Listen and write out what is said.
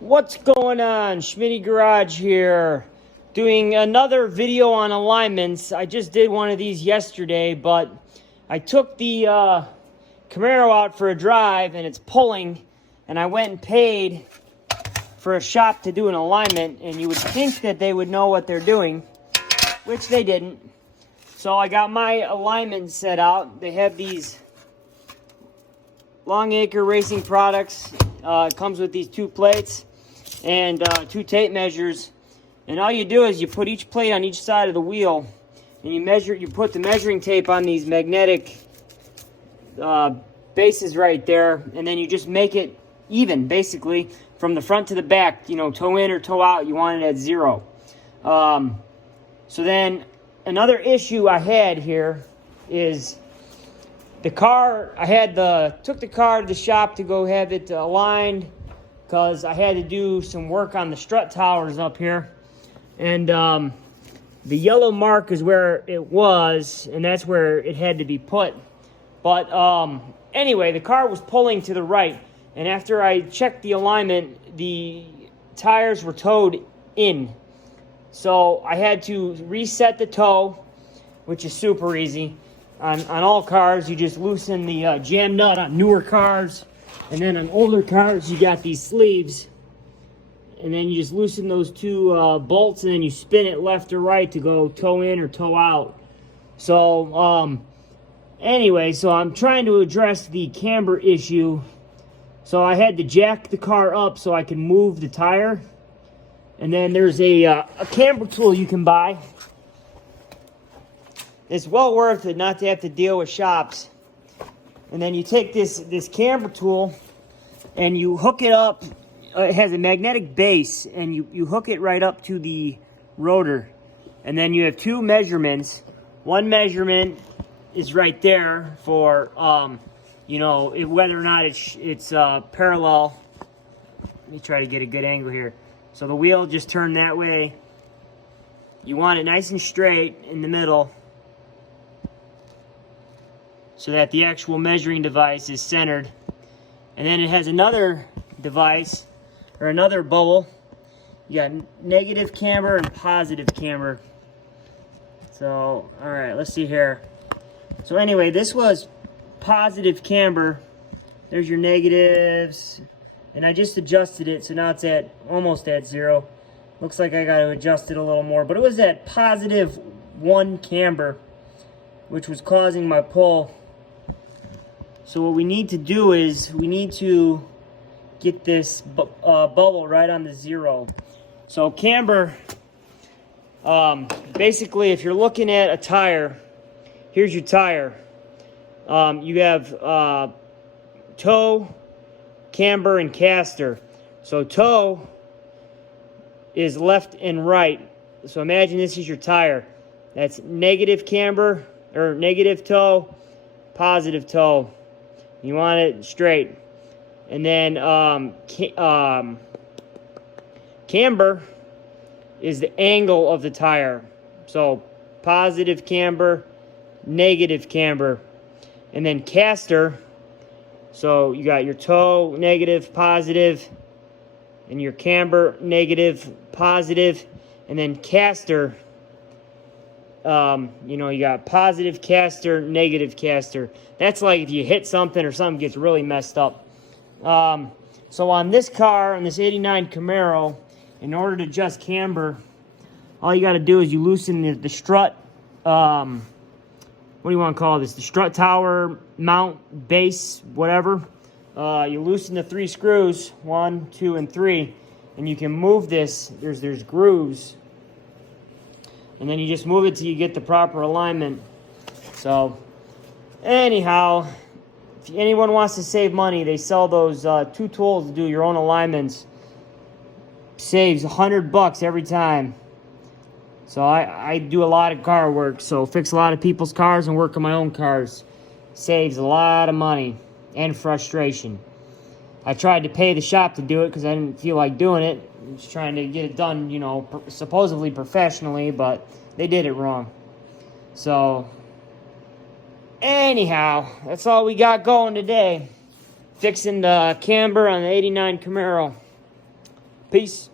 What's going on? Schmitty Garage here, doing another video on alignments. I just did one of these yesterday, but I took the Camaro out for a drive and it's pulling, and I went and paid for a shop to do an alignment, and you would think that they would know what they're doing, which they didn't. So I got my alignment set out. They have these Longacre Racing products. It comes with these two plates and two tape measures, and all you do is you put each plate on each side of the wheel, and you put the measuring tape on these magnetic bases right there, and then you just make it even, basically, from the front to the back. You know, toe in or toe out, you want it at 0. So then another issue I had here is the car. Took the car to the shop to go have it aligned, because I had to do some work on the strut towers up here, and the yellow mark is where it was, and that's where it had to be put. But anyway, the car was pulling to the right, and after I checked the alignment, the tires were towed in. So I had to reset the toe, which is super easy. On all cars, you just loosen the jam nut on newer cars, and then on older cars, you got these sleeves, and then you just loosen those two bolts, and then you spin it left or right to go toe in or toe out. So anyway, so I'm trying to address the camber issue. So I had to jack the car up so I can move the tire, and then there's a camber tool you can buy. It's well worth it not to have to deal with shops. And then you take this camber tool and you hook it up. It has a magnetic base, and you hook it right up to the rotor. And then you have two measurements. One measurement is right there for, whether or not it's parallel. Let me try to get a good angle here. So the wheel just turned that way. You want it nice and straight in the middle, so that the actual measuring device is centered. And then it has another device, or another bubble. You got negative camber and positive camber. So, all right, let's see here. So anyway, this was positive camber. There's your negatives. And I just adjusted it, so now it's almost at 0. Looks like I got to adjust it a little more. But it was at positive 1 camber, which was causing my pull. So what we need to do is we need to get this bubble right on the 0. So camber, basically, if you're looking at a tire, here's your tire. You have toe, camber, and caster. So toe is left and right. So imagine this is your tire. That's negative camber, or negative toe, positive toe. You want it straight. And then camber is the angle of the tire. So positive camber, negative camber. And then caster, so you got your toe, negative, positive, and your camber, negative, positive, and then caster. You got positive caster, negative caster. That's like if you hit something or something gets really messed up. So on this car, on this 89 Camaro, in order to adjust camber, all you got to do is you loosen the strut, what do you want to call this? The strut tower, mount, base, whatever. You loosen the 3 screws, 1, 2, and 3, and you can move this. There's grooves. And then you just move it till you get the proper alignment. So, anyhow, if anyone wants to save money, they sell those 2 tools to do your own alignments. Saves $100 every time. So I do a lot of car work, so fix a lot of people's cars and work on my own cars. Saves a lot of money and frustration. I tried to pay the shop to do it because I didn't feel like doing it. I'm just trying to get it done, supposedly professionally, but they did it wrong. So, anyhow, that's all we got going today. Fixing the camber on the 89 Camaro. Peace.